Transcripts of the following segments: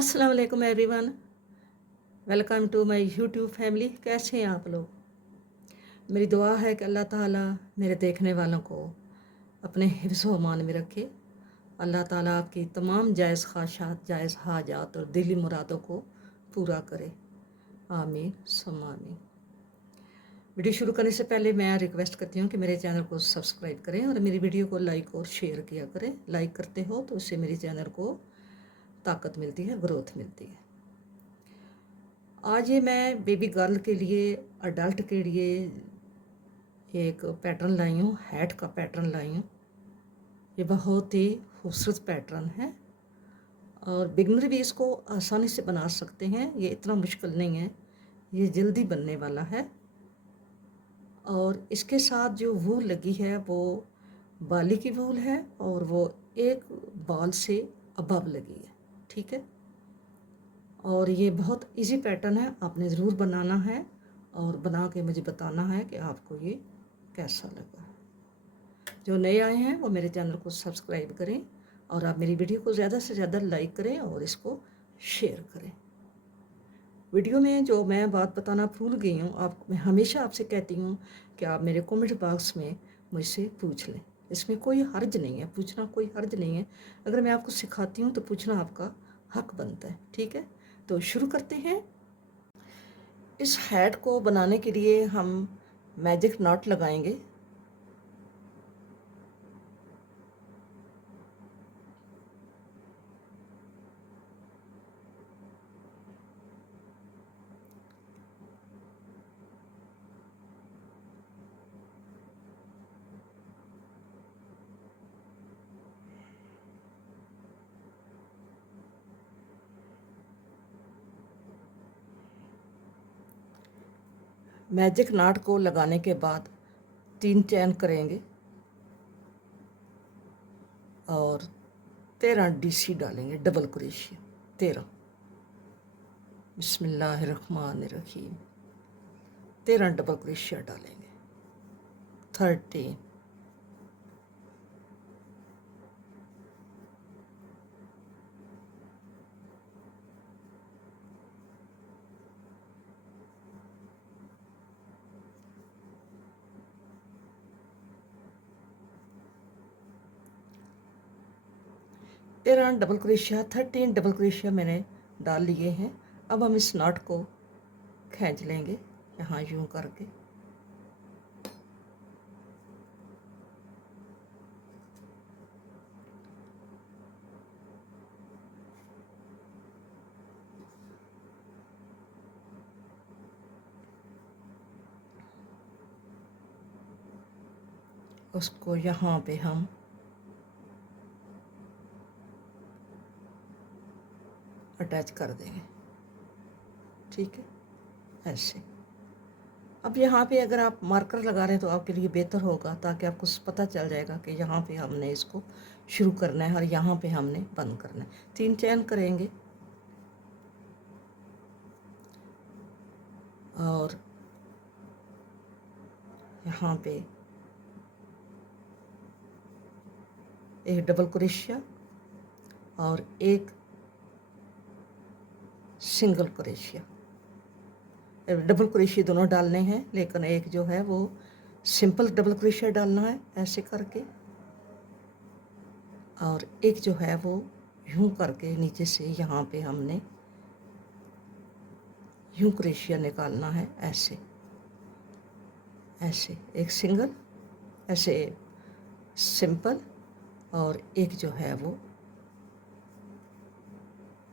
अस्सलाम वालेकुम everyone. Welcome to my YouTube family. कैसे हैं आप लोग? मेरी दुआ है कि अल्लाह ताला मेरे देखने वालों को अपने हिफ्ज़ व अमान में रखे। अल्लाह ताला आपकी तमाम जायज़ ख्वाहिशात, जायज़ हाजात और दिली मुरादों को पूरा करे। आमीन सुम्मा आमीन। वीडियो शुरू करने से पहले मैं रिक्वेस्ट करती हूँ कि मेरे चैनल को सब्सक्राइब करें और मेरी वीडियो को लाइक और शेयर किया करें। लाइक करते हो तो उससे मेरे चैनल को ताकत मिलती है, ग्रोथ मिलती है। आज ये मैं बेबी गर्ल के लिए, अडल्ट के लिए एक पैटर्न लाई हूँ, हैट का पैटर्न लाई हूँ। ये बहुत ही खूबसूरत पैटर्न है और बिगनर भी इसको आसानी से बना सकते हैं। ये इतना मुश्किल नहीं है, ये जल्दी बनने वाला है। और इसके साथ जो वूल लगी है वो बाली की वूल है और वो एक बाल से अबव लगी है, ठीक है। और ये बहुत इजी पैटर्न है, आपने ज़रूर बनाना है और बना के मुझे बताना है कि आपको ये कैसा लगा। जो नए आए हैं वो मेरे चैनल को सब्सक्राइब करें और आप मेरी वीडियो को ज़्यादा से ज़्यादा लाइक करें और इसको शेयर करें। वीडियो में जो मैं बात बताना भूल गई हूँ, मैं हमेशा आपसे कहती हूँ कि आप मेरे कमेंट बॉक्स में मुझसे पूछ लें। इसमें कोई हर्ज नहीं है, पूछना कोई हर्ज नहीं है। अगर मैं आपको सिखाती हूँ तो पूछना आपका हक बनता है, ठीक है। तो शुरू करते हैं। इस हैट को बनाने के लिए हम मैजिक नॉट लगाएंगे। मैजिक नॉट को लगाने के बाद 3 चैन करेंगे और 13 डीसी डालेंगे, डबल क्रोशिया 13। बिस्मिल्लाहिर्रहमानिर्रहीम। 13 डबल क्रोशिया डालेंगे। 13, 13 डबल क्रोशिया, 13 डबल क्रोशिया मैंने डाल लिए हैं। अब हम इस नॉट को खींच लेंगे यहाँ यूं करके। उसको यहाँ पे हम अटैच कर देंगे, ठीक है, ऐसे। अब यहाँ पे अगर आप मार्कर लगा रहे हैं तो आपके लिए बेहतर होगा, ताकि आपको पता चल जाएगा कि यहाँ पे हमने इसको शुरू करना है और यहाँ पे हमने बंद करना है। 3 चैन करेंगे और यहाँ पे एक डबल क्रोशिया और एक सिंगल क्रोशिया। डबल क्रोशिया दोनों डालने हैं, लेकिन एक जो है वो सिंपल डबल क्रोशिया डालना है ऐसे करके, और एक जो है वो यूं करके नीचे से यहाँ पे हमने यूं क्रोशिया निकालना है, ऐसे ऐसे। एक सिंगल, ऐसे सिंपल, और एक जो है वो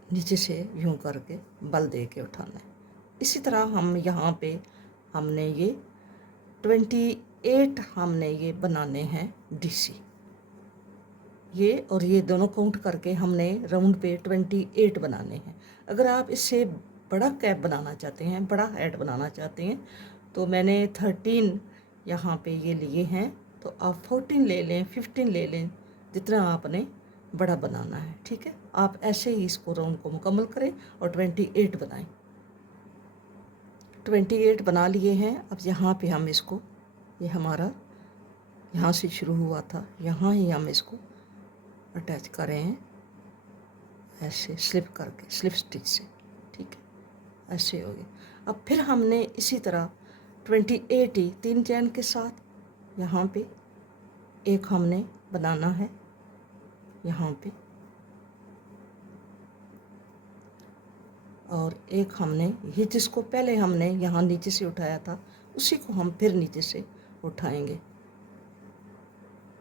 नीचे से यूं करके बल दे के उठाना है। इसी तरह हम यहाँ पे हमने ये 28 हमने ये बनाने हैं डीसी। ये और ये दोनों काउंट करके हमने राउंड पे 28 बनाने हैं। अगर आप इससे बड़ा कैप बनाना चाहते हैं, बड़ा हैट बनाना चाहते हैं, तो मैंने 13 यहाँ पे ये लिए हैं, तो आप 14 ले लें, 15 ले लें, जितना आपने बड़ा बनाना है, ठीक है। आप ऐसे ही इसको राउंड को मुकम्मल करें और 28 बनाएं। 28 बना लिए हैं। अब यहाँ पे हम इसको, ये हमारा यहाँ से शुरू हुआ था, यहाँ ही हम इसको अटैच कर रहे हैं, ऐसे स्लिप करके, स्लिप स्टिच से, ठीक है, ऐसे हो गया। अब फिर हमने इसी तरह 28 ही 3 चैन के साथ यहाँ पे एक हमने बनाना है, यहाँ पे, और एक हमने ये जिसको पहले हमने यहाँ नीचे से उठाया था उसी को हम फिर नीचे से उठाएंगे।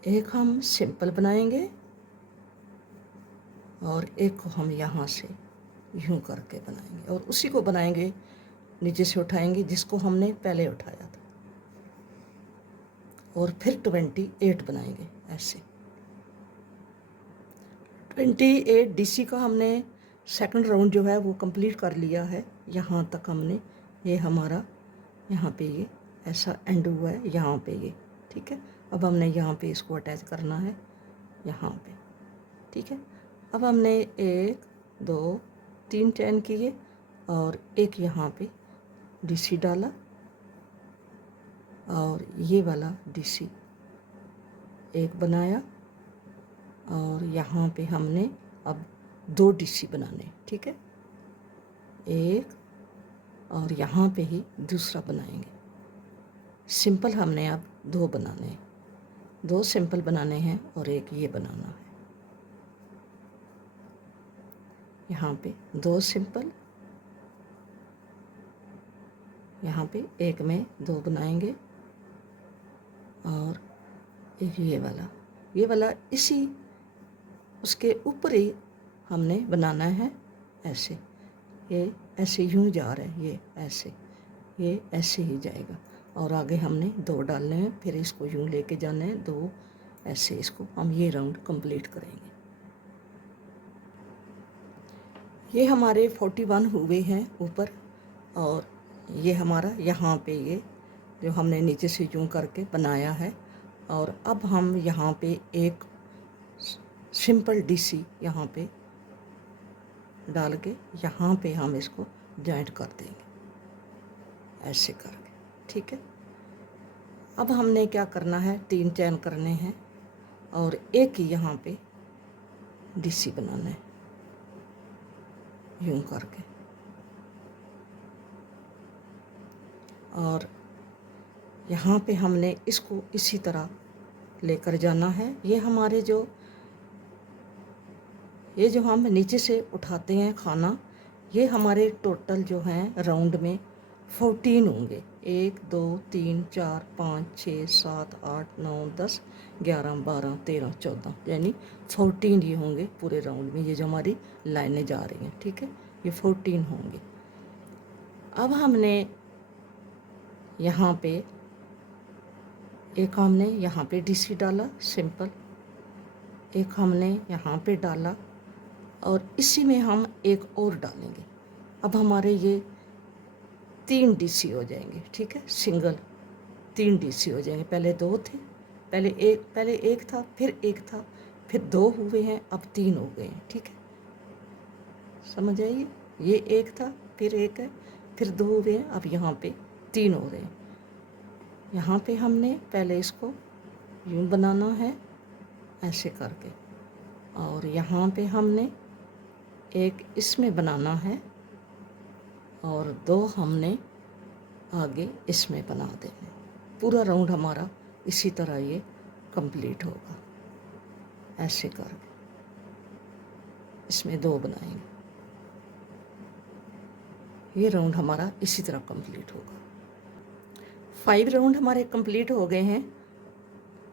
एक हम सिंपल बनाएंगे और एक को हम यहाँ से यूं करके बनाएंगे, और उसी को बनाएंगे, नीचे से उठाएंगे जिसको हमने पहले उठाया था, और फिर 28 बनाएंगे ऐसे। 28 डीसी का हमने सेकंड राउंड जो है वो कंप्लीट कर लिया है। यहाँ तक हमने, ये हमारा यहाँ पे ये ऐसा एंड हुआ है यहाँ पे ये, ठीक है। अब हमने यहाँ पे इसको अटैच करना है यहाँ पे, ठीक है। अब हमने 1 2 3 चैन किए और एक यहाँ पे डीसी डाला, और ये वाला डीसी एक बनाया, और यहाँ पे हमने अब 2 डीसी बनाने, ठीक है, एक, और यहाँ पे ही दूसरा बनाएंगे। सिंपल हमने अब 2 बनाने हैं, 2 सिंपल बनाने हैं और एक ये बनाना है। यहाँ पे 2 सिंपल, यहाँ पे एक में 2 बनाएंगे, और एक ये वाला इसी उसके ऊपर ही हमने बनाना है ऐसे। ये ऐसे यूं जा रहा है, ये ऐसे ही जाएगा, और आगे हमने 2 डालने हैं, फिर इसको यूं लेके जाना है 2 ऐसे, इसको हम ये राउंड कंप्लीट करेंगे। ये हमारे 41 हुए हैं ऊपर, और ये हमारा यहाँ पे ये जो हमने नीचे से यूं करके बनाया है, और अब हम यहाँ पे एक सिंपल डीसी यहाँ पे डाल के यहाँ पे हम इसको जॉइंट कर देंगे ऐसे करके, ठीक है। अब हमने क्या करना है, 3 चैन करने हैं और एक ही यहाँ पे डीसी बनाना है यूं करके, और यहाँ पे हमने इसको इसी तरह लेकर जाना है। ये हमारे ये जो हम नीचे से उठाते हैं खाना, ये हमारे टोटल जो हैं राउंड में 14 होंगे। 1 2 3 4 5 6 7 8 9 10 11 12 13 14, यानी 14 ये होंगे पूरे राउंड में। ये जो हमारी लाइनें जा रही हैं, ठीक है, ये 14 होंगे। अब हमने यहाँ पे एक हमने यहाँ पे डीसी डाला सिंपल, एक हमने यहाँ पे डाला, और इसी में हम एक और डालेंगे। अब हमारे ये 3 डीसी हो जाएंगे, ठीक है, सिंगल 3 डीसी हो जाएंगे। पहले 2 थे, पहले एक था, फिर एक था, फिर 2 हुए हैं, अब 3 हो गए हैं, ठीक है, समझ आइए। ये एक था, फिर एक है, फिर 2 हुए हैं, अब यहाँ पे 3 हो रहे हैं। यहाँ पे हमने पहले इसको यूं बनाना है ऐसे करके, और यहाँ पे हमने एक इसमें बनाना है, और 2 हमने आगे इसमें बना देने। पूरा राउंड हमारा इसी तरह ये कंप्लीट होगा ऐसे करके। इसमें 2 बनाएंगे, ये राउंड हमारा इसी तरह कंप्लीट होगा। 5 राउंड हमारे कंप्लीट हो गए हैं।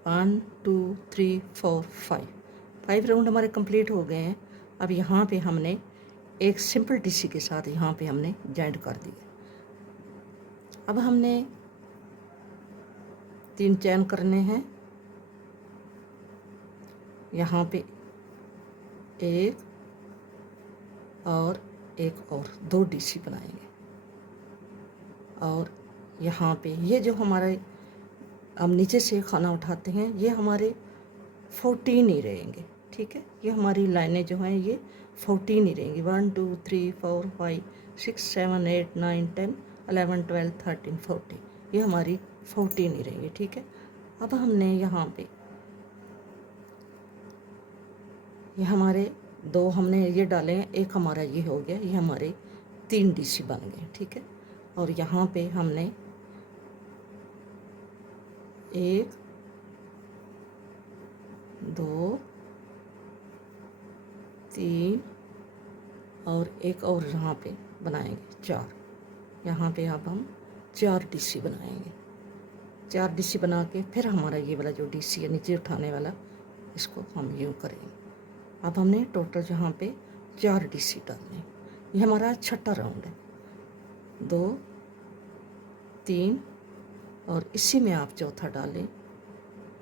1 2 3 4 5 राउंड हमारे कंप्लीट हो गए हैं। अब यहाँ पे हमने एक सिंपल डीसी के साथ यहाँ पे हमने जॉइंट कर दिया। अब हमने 3 चैन करने हैं, यहाँ पे एक और एक और 2 डीसी बनाएंगे, और यहाँ पे ये जो हमारे हम नीचे से खाना उठाते हैं ये हमारे 14 ही रहेंगे, ठीक है। ये हमारी लाइनें जो हैं ये 14 ही रहेंगी। 1 2 3 4 5 6 7 8 9 10 11 12 13 14, ये हमारी 14 ही रहेंगी, ठीक है। अब हमने यहाँ पे ये हमारे दो हमने ये डाले हैं, एक हमारा ये हो गया, ये हमारे 3 डीसी बन गए, ठीक है। और यहाँ पे हमने 1 2 3 और एक और यहाँ पे बनाएंगे 4। यहाँ पे अब हम 4 डीसी बनाएंगे। 4 डीसी बना के फिर हमारा ये वाला जो डीसी है नीचे उठाने वाला, इसको हम यूँ करेंगे। अब हमने टोटल यहाँ पे 4 डीसी डालने। ये हमारा छठा राउंड है। 2 3 और इसी में आप चौथा डालें।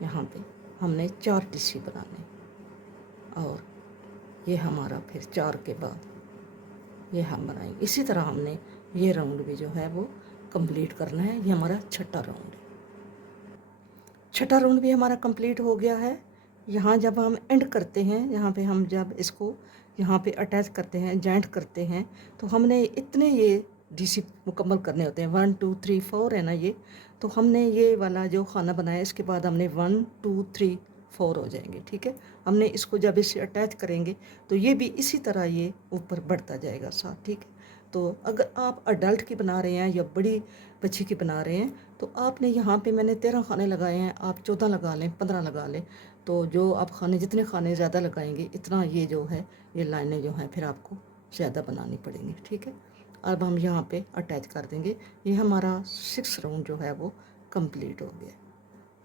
यहाँ पे हमने 4 डीसी बनाने और ये हमारा फिर 4 के बाद ये हम बनाएंगे। इसी तरह हमने ये राउंड भी जो है वो कंप्लीट करना है। ये हमारा छठा राउंड है। छठा राउंड भी हमारा कंप्लीट हो गया है। यहाँ जब हम एंड करते हैं, यहाँ पे हम जब इसको यहाँ पे अटैच करते हैं, जॉइंट करते हैं, तो हमने इतने ये डीसी मुकम्मल करने होते हैं। 1 2 3 4 है ना ये। तो हमने ये वाला जो खाना बनाया, इसके बाद हमने 1 2 3 4 हो जाएंगे, ठीक है। हमने इसको जब इससे अटैच करेंगे तो ये भी इसी तरह ये ऊपर बढ़ता जाएगा साथ, ठीक है। तो अगर आप अडल्ट की बना रहे हैं या बड़ी बच्ची की बना रहे हैं, तो आपने यहाँ पे मैंने 13 खाने लगाए हैं, आप 14 लगा लें, 15 लगा लें। तो जो आप खाने जितने खाने ज़्यादा लगाएंगे, इतना ये जो है ये लाइनें जो हैं फिर आपको ज़्यादा बनानी पड़ेंगी, ठीक है। अब हम यहाँ पे अटैच कर देंगे। ये हमारा 6 राउंड जो है वो कंप्लीट हो गया।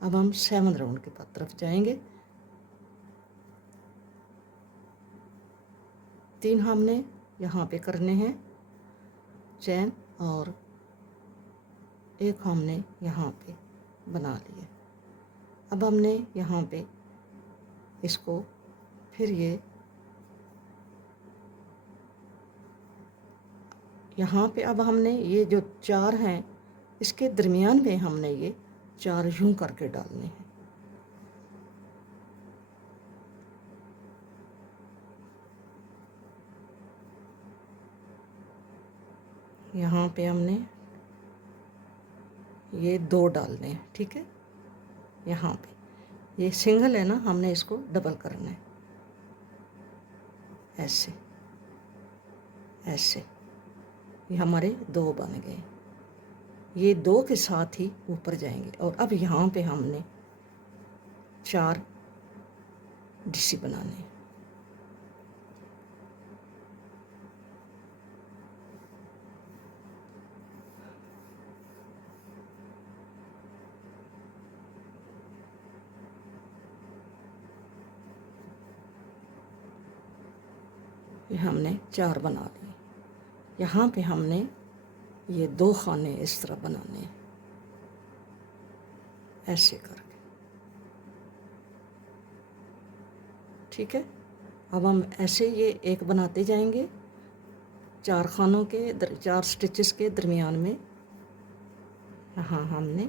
अब हम 7 राउंड की तरफ जाएंगे। 3 हमने यहाँ पे करने हैं चैन और एक हमने यहाँ पे बना लिया। अब हमने यहाँ पे इसको फिर ये यहाँ पे अब हमने ये जो 4 हैं इसके दरमियान में हमने ये 4 यूं करके डालने हैं। यहाँ पे हमने ये 2 डालने हैं, ठीक है। यहाँ पे ये सिंगल है ना, हमने इसको डबल करना है, ऐसे ऐसे। ये हमारे 2 बन गए। ये 2 के साथ ही ऊपर जाएंगे। और अब यहाँ पे हमने 4 डीसी बनाने हैं। ये हमने 4 बना लिए। यहाँ पे हमने ये 2 खाने इस तरह बनाने हैं, ऐसे करके, ठीक है। अब हम ऐसे ये एक बनाते जाएंगे 4 खानों के 4 स्टिचेस के दरमियान में। यहाँ हमने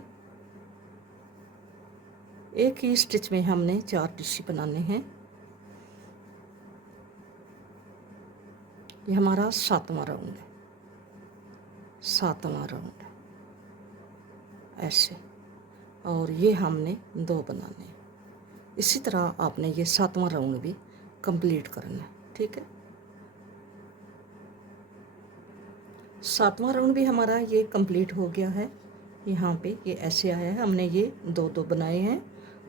एक ही स्टिच में हमने 4 डीसी बनाने हैं। ये हमारा 7वां राउंड है। 7वां राउंड है ऐसे। और ये हमने 2 बनाने हैं। इसी तरह आपने ये 7वां राउंड भी कंप्लीट करना है, ठीक है। 7वां राउंड भी हमारा ये कंप्लीट हो गया है। यहाँ पे ये ऐसे आया है, हमने ये 2 बनाए हैं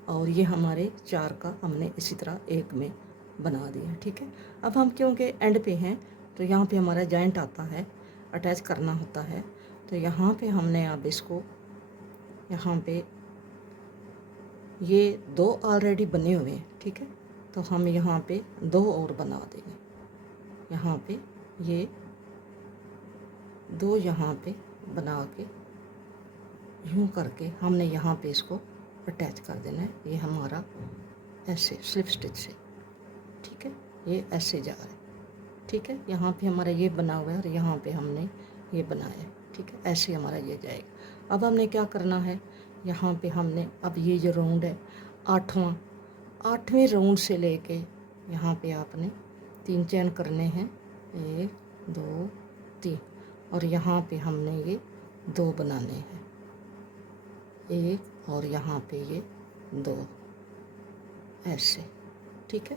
और ये हमारे 4 का हमने इसी तरह एक में बना दिया, ठीक है। अब हम क्योंकि एंड पे हैं तो यहाँ पे हमारा जॉइंट आता है, अटैच करना होता है। तो यहाँ पे हमने अब इसको यहाँ पे ये 2 ऑलरेडी बने हुए हैं, ठीक है। तो हम यहाँ पे 2 और बना देंगे। यहाँ पे ये 2 यहाँ पे बना के यूँ करके हमने यहाँ पे इसको अटैच कर देना है। ये हमारा ऐसे स्लिप स्टिच से, ठीक है। ये ऐसे जा रहा है, ठीक है। यहाँ पे हमारा ये बना हुआ है और यहाँ पे हमने ये बनाया है, ठीक है। ऐसे हमारा ये जाएगा। अब हमने क्या करना है, यहाँ पे हमने अब ये जो राउंड है 8वें राउंड से लेके यहाँ पे आपने 3 चैन करने हैं, 1 2 3। और यहाँ पे हमने ये 2 बनाने हैं, 1 और यहाँ पे ये 2 ऐसे, ठीक है।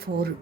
4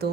2،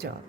4،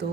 2،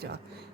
4۔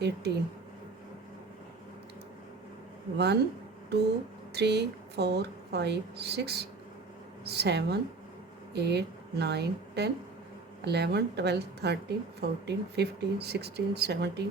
18 1 2 3 4 5 6 7 8 9 10 11 12 13 14 15 16 17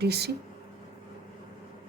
DC،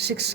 6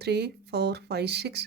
3 4 5 6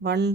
1،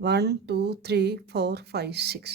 1 2 3 4 5 6،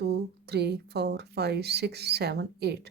2 3 4 5 6 7 8،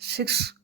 6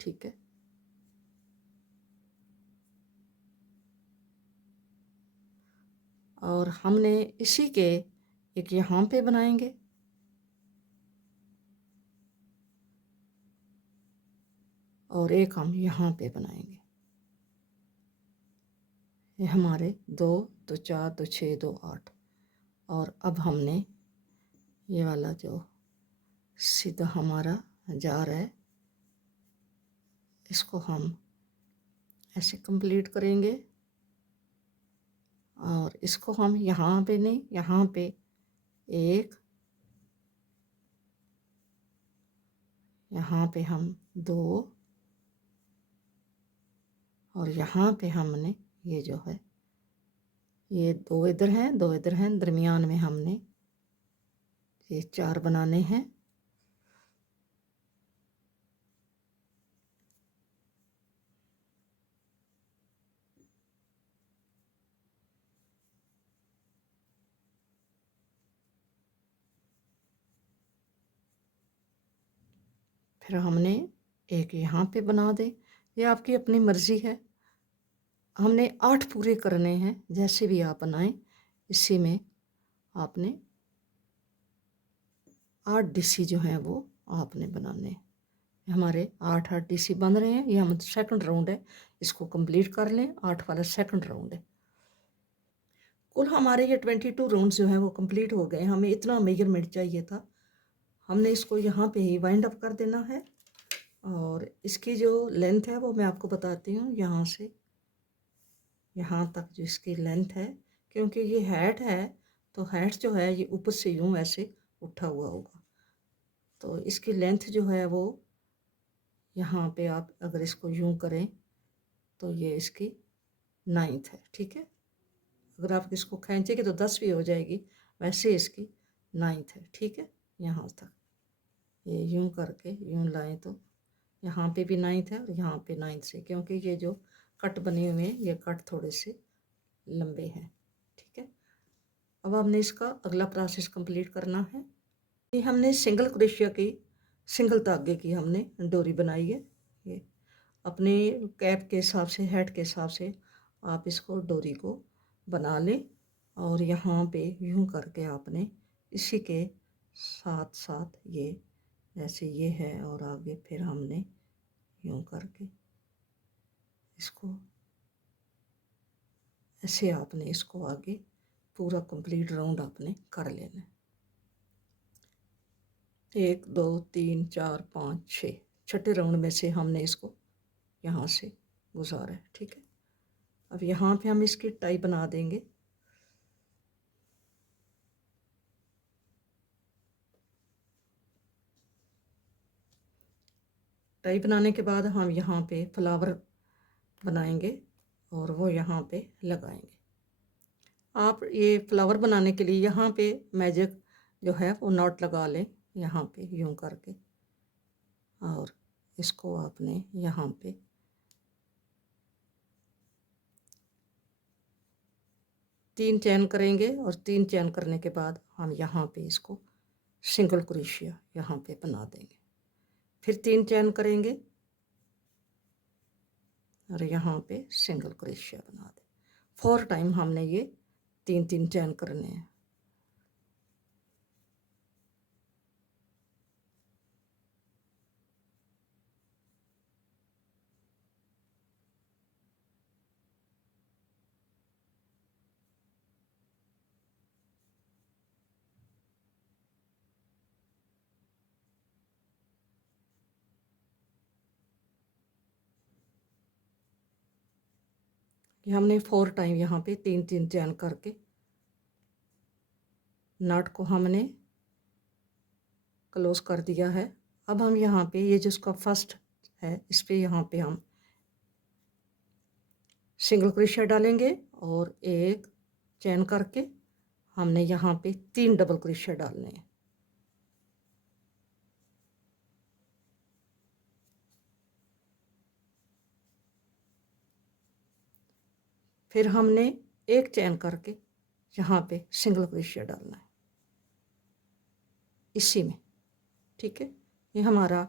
ठीक है। और हमने इसी के एक यहाँ पे बनाएंगे और एक हम यहाँ पे बनाएंगे। ये हमारे 2 2 4 2 6 2 8। और अब हमने ये वाला जो सीधा हमारा जा रहा है इसको हम ऐसे कंप्लीट करेंगे और इसको हम यहाँ पे नहीं, यहाँ पे एक, यहाँ पे हम 2 और यहाँ पे हमने ये जो है ये 2 इधर हैं 2 इधर हैं, दरमियान में हमने ये 4 बनाने हैं। फिर हमने एक यहाँ पे बना दे, ये आपकी अपनी मर्ज़ी है। हमने 8 पूरे करने हैं, जैसे भी आप बनाएं इसी में आपने 8 डिसी जो हैं वो आपने बनाने हैं। हमारे 8 डिसी बन रहे हैं। ये हम सेकंड राउंड है, इसको कंप्लीट कर लें। 8 वाला सेकंड राउंड है। कुल हमारे ये 22 राउंड जो हैं वो कंप्लीट हो गए। हमें इतना मेजरमेंट चाहिए था। हमने इसको यहाँ पे ही वाइंड अप कर देना है और इसकी जो लेंथ है वो मैं आपको बताती हूँ। यहाँ से यहाँ तक जो इसकी लेंथ है, क्योंकि ये हैट है तो हैट जो है ये ऊपर से यूँ ऐसे उठा हुआ होगा, तो इसकी लेंथ जो है वो यहाँ पे आप अगर इसको यूँ करें तो ये इसकी 9th है। ठीक है, अगर आप इसको खींचेंगे तो 10 भी हो जाएगी, वैसे इसकी 9th है। ठीक है, यहाँ तक ये यूँ करके यूँ लाएं तो यहाँ पे भी 9th है और यहाँ पे 9th से, क्योंकि ये जो कट बने हुए हैं ये कट थोड़े से लंबे हैं। ठीक है, अब हमने इसका अगला प्रोसेस कंप्लीट करना है। ये हमने सिंगल क्रोशिया की सिंगल धागे की हमने डोरी बनाई है। ये अपने कैप के हिसाब से, हेड के हिसाब से आप इसको डोरी को बना लें और यहाँ पे यूँ करके आपने इसी के साथ साथ ये जैसे ये है और आगे फिर हमने यूँ करके इसको ऐसे आपने इसको आगे पूरा कंप्लीट राउंड आपने कर लेना है। 1 2 3 4 5 6 छठे राउंड में से हमने इसको यहाँ से गुजारा है। ठीक है, अब यहाँ पे हम इसकी टाई बना देंगे। टाई बनाने के बाद हम यहाँ पे फ्लावर बनाएंगे और वो यहाँ पे लगाएंगे। आप ये फ्लावर बनाने के लिए यहाँ पे मैजिक जो है वो नॉट लगा लें, यहाँ पे यूँ करके, और इसको आपने यहाँ पे तीन चैन करेंगे और 3 चैन करने के बाद हम यहाँ पे इसको सिंगल क्रोशिया यहाँ पे बना देंगे। फिर 3 चैन करेंगे और यहाँ पे सिंगल क्रोशिया बना दें। 4 टाइम हमने ये 3 चैन करने हैं। ये हमने 4 टाइम यहाँ पे 3 चैन करके नट को हमने क्लोज कर दिया है। अब हम यहाँ पे ये जिसका फर्स्ट है इस पे यहाँ पे हम सिंगल क्रोशिया डालेंगे और एक चैन करके हमने यहाँ पे 3 डबल क्रोशिया डालने हैं। फिर हमने एक चैन करके यहाँ पे सिंगल क्रोशिया डालना है इसी में। ठीक है, ये हमारा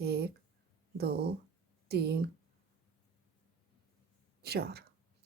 1 2 3 4،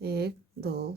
1 2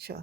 4،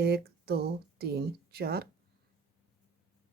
1 2 3 4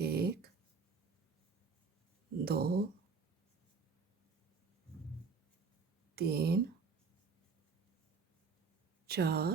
1 2 3 4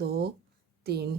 2 3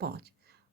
5،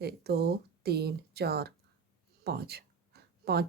1 2 3 4 5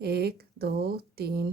1 2 3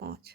5،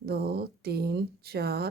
2 3 4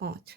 5،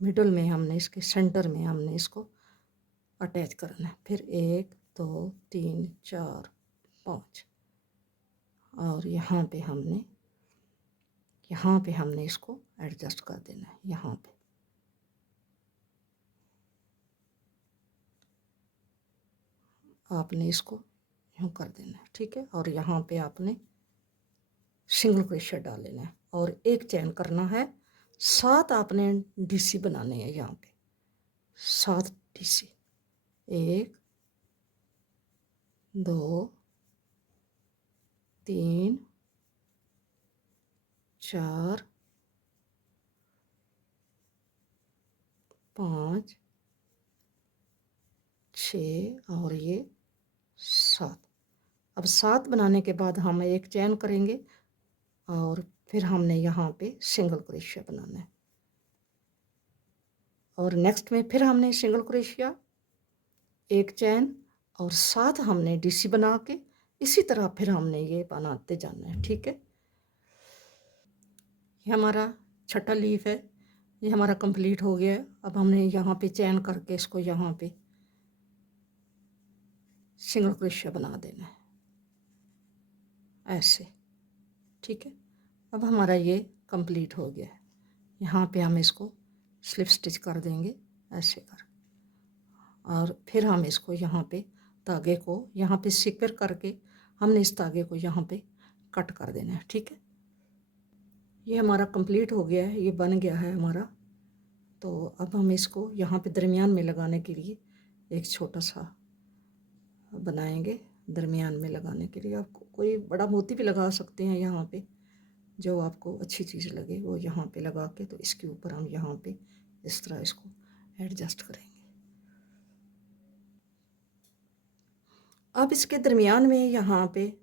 मिडल में हमने इसके सेंटर में हमने इसको अटैच करना है। फिर 1 2 3 4 5 और यहाँ पे हमने इसको एडजस्ट कर देना है। यहाँ पे आपने इसको यूँ कर देना है, ठीक है। और यहाँ पे आपने सिंगल क्रोशिया डाल लेना है और एक चेन करना है। 7 आपने डीसी बनाने हैं यहाँ पे, 7 डीसी। 1 2 3 4 5 6 और ये 7। अब 7 बनाने के बाद हम एक चेन करेंगे और फिर हमने यहाँ पे सिंगल क्रोशिया बनाना है। और नेक्स्ट में फिर हमने सिंगल क्रोशिया, एक चेन और 7 हमने डीसी बना के इसी तरह फिर हमने ये बनाते जाना है, ठीक है। ये हमारा छठा लीफ है, ये हमारा कंप्लीट हो गया है। अब हमने यहाँ पे चेन करके इसको यहाँ पे सिंगल क्रोशिया बना देना है ऐसे, ठीक है। अब हमारा ये कंप्लीट हो गया है। यहाँ पे हम इसको स्लिप स्टिच कर देंगे ऐसे कर, और फिर हम इसको यहाँ पे धागे को यहाँ पे सिक्योर करके हमने इस धागे को यहाँ पे कट कर देना है, ठीक है। ये हमारा कंप्लीट हो गया है, ये बन गया है हमारा। तो अब हम इसको यहाँ पे दरमियान में लगाने के लिए एक छोटा सा बनाएंगे। दरमियान में लगाने के लिए आप कोई बड़ा मोती भी लगा सकते हैं यहाँ पे, जो आपको अच्छी चीज़ लगे वो यहाँ पे लगा के, तो इसके ऊपर हम यहाँ पे इस तरह इसको एडजस्ट करेंगे। अब इसके दरमियान में यहाँ पे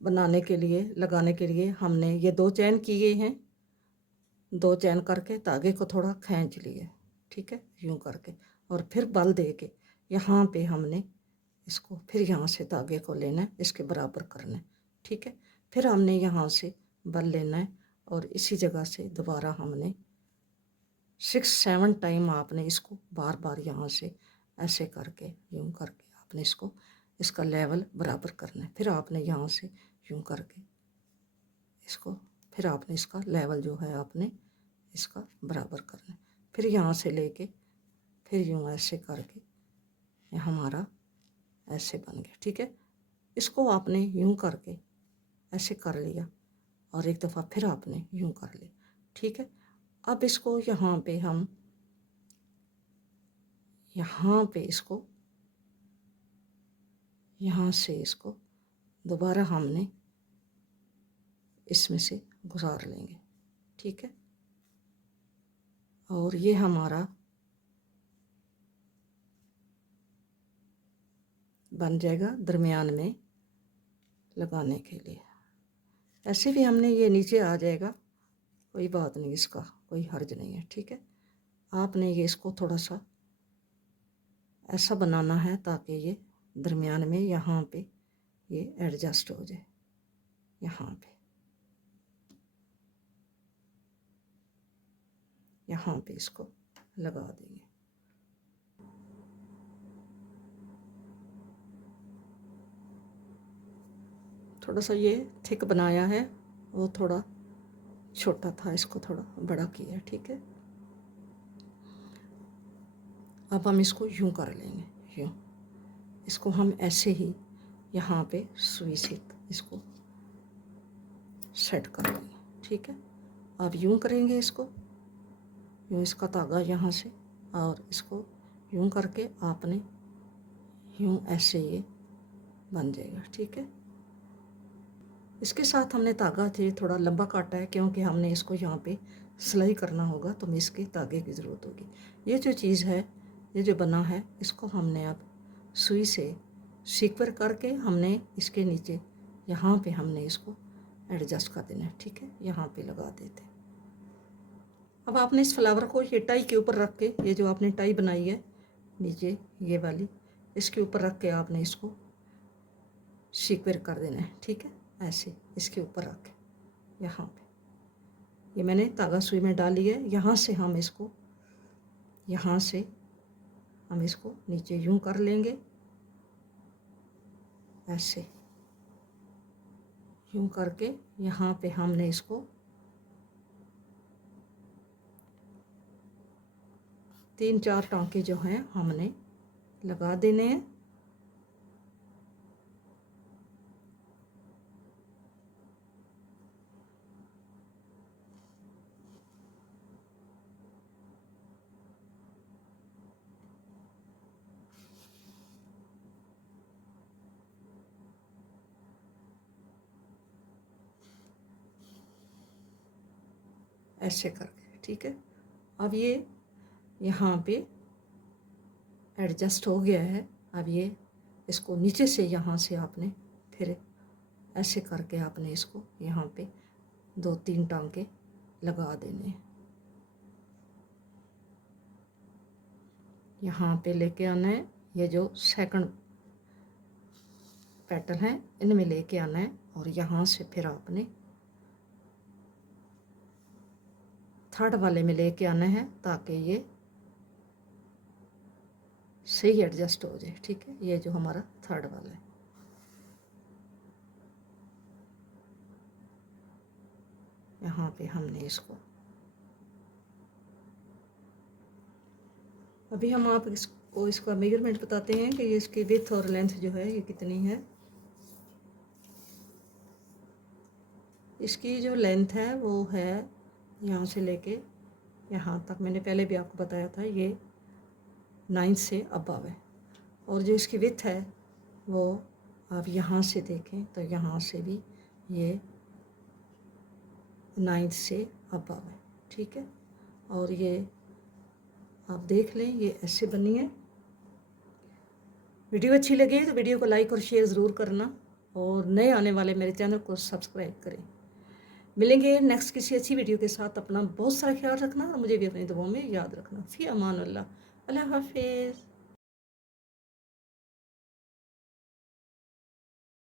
बनाने के लिए लगाने के लिए हमने ये 2 चैन किए हैं, 2 चैन करके धागे को थोड़ा खींच लिए, ठीक है, यूँ करके। और फिर बल दे के यहाँ पे हमने इसको फिर यहाँ से धागे को लेना है, इसके बराबर करना है, ठीक है। फिर हमने यहाँ से बल लेना है और इसी जगह से दोबारा हमने 6-7 टाइम आपने इसको बार बार यहाँ से ऐसे करके यूँ करके आपने इसको इसका लेवल बराबर करना है। फिर आपने यहाँ से यूँ करके इसको फिर आपने इसका लेवल जो है आपने इसका बराबर करना है। फिर यहाँ से लेके फिर यूँ ऐसे करके ये हमारा ऐसे बन गया, ठीक है। इसको आपने यूँ करके ऐसे कर लिया और एक दफ़ा फिर आपने यूँ कर लिया, ठीक है। अब इसको यहाँ पे हम यहाँ पे इसको यहाँ से इसको दोबारा हमने इसमें से गुजार लेंगे, ठीक है। और ये हमारा बन जाएगा दरमियान में लगाने के लिए। ऐसे भी हमने ये नीचे आ जाएगा, कोई बात नहीं, इसका कोई हर्ज नहीं है, ठीक है। आपने ये इसको थोड़ा सा ऐसा बनाना है ताकि ये दरमियान में यहाँ पे ये एडजस्ट हो जाए, यहाँ पे इसको लगा देंगे। थोड़ा सा ये थिक बनाया है, वो थोड़ा छोटा था, इसको थोड़ा बड़ा किया, ठीक है। अब हम इसको यूँ कर लेंगे, यूँ इसको हम ऐसे ही यहाँ पे सुई से इसको सेट कर लेंगे, ठीक है। अब यूँ करेंगे इसको, यूँ इसका धागा यहाँ से और इसको यूँ करके आपने यूँ ऐसे ये बन जाएगा, ठीक है। इसके साथ हमने धागा थे थोड़ा लंबा काटा है, क्योंकि हमने इसको यहाँ पे सिलाई करना होगा तो इसके धागे की ज़रूरत होगी। ये जो चीज़ है, ये जो बना है, इसको हमने अब सुई से सीक्वर करके हमने इसके नीचे यहाँ पे हमने इसको एडजस्ट कर देना है, ठीक है। यहाँ पे लगा देते हैं। अब आपने इस फ्लावर को ये टाई के ऊपर रख के, ये जो आपने टाई बनाई है नीचे ये वाली, इसके ऊपर रख के आपने इसको सीक्वर कर देना है, ठीक है। ऐसे इसके ऊपर रख के यहाँ पे ये मैंने धागा सुई में डाली है, यहाँ से हम इसको यहाँ से हम इसको नीचे यूं कर लेंगे, ऐसे यूं करके यहाँ पे हमने इसको 3-4 टांके जो हैं हमने लगा देने हैं। ऐसे करके, ठीक है। अब ये यहाँ पे एडजस्ट हो गया है। अब ये इसको नीचे से यहाँ से आपने फिर ऐसे करके आपने इसको यहाँ पे 2-3 टांके लगा देने हैं। यहाँ पे लेके आना है, ये जो सेकंड पेटल हैं इनमें लेके आना है और यहाँ से फिर आपने थर्ड वाले में लेके आना है ताकि ये सही एडजस्ट हो जाए, ठीक है। ये जो हमारा थर्ड वाला है, यहाँ पे हमने इसको अभी हम आप इसको इसका मेजरमेंट बताते हैं कि ये इसकी विड्थ और लेंथ जो है ये कितनी है। इसकी जो लेंथ है वो है यहाँ से लेके यहाँ तक, मैंने पहले भी आपको बताया था, ये 9 से अबव है। और जो इसकी विड्थ है वो आप यहाँ से देखें तो यहाँ से भी ये 9 से अबव है, ठीक है। और ये आप देख लें, ये ऐसे बनी है। वीडियो अच्छी लगे तो वीडियो को लाइक और शेयर ज़रूर करना और नए आने वाले मेरे चैनल को सब्सक्राइब करें। मिलेंगे नेक्स्ट किसी अच्छी वीडियो के साथ। अपना बहुत सारा ख्याल रखना और मुझे भी अपनी दुआओं में याद रखना। फ़ी अमान अल्लाह। अल्लाह हाफिज़।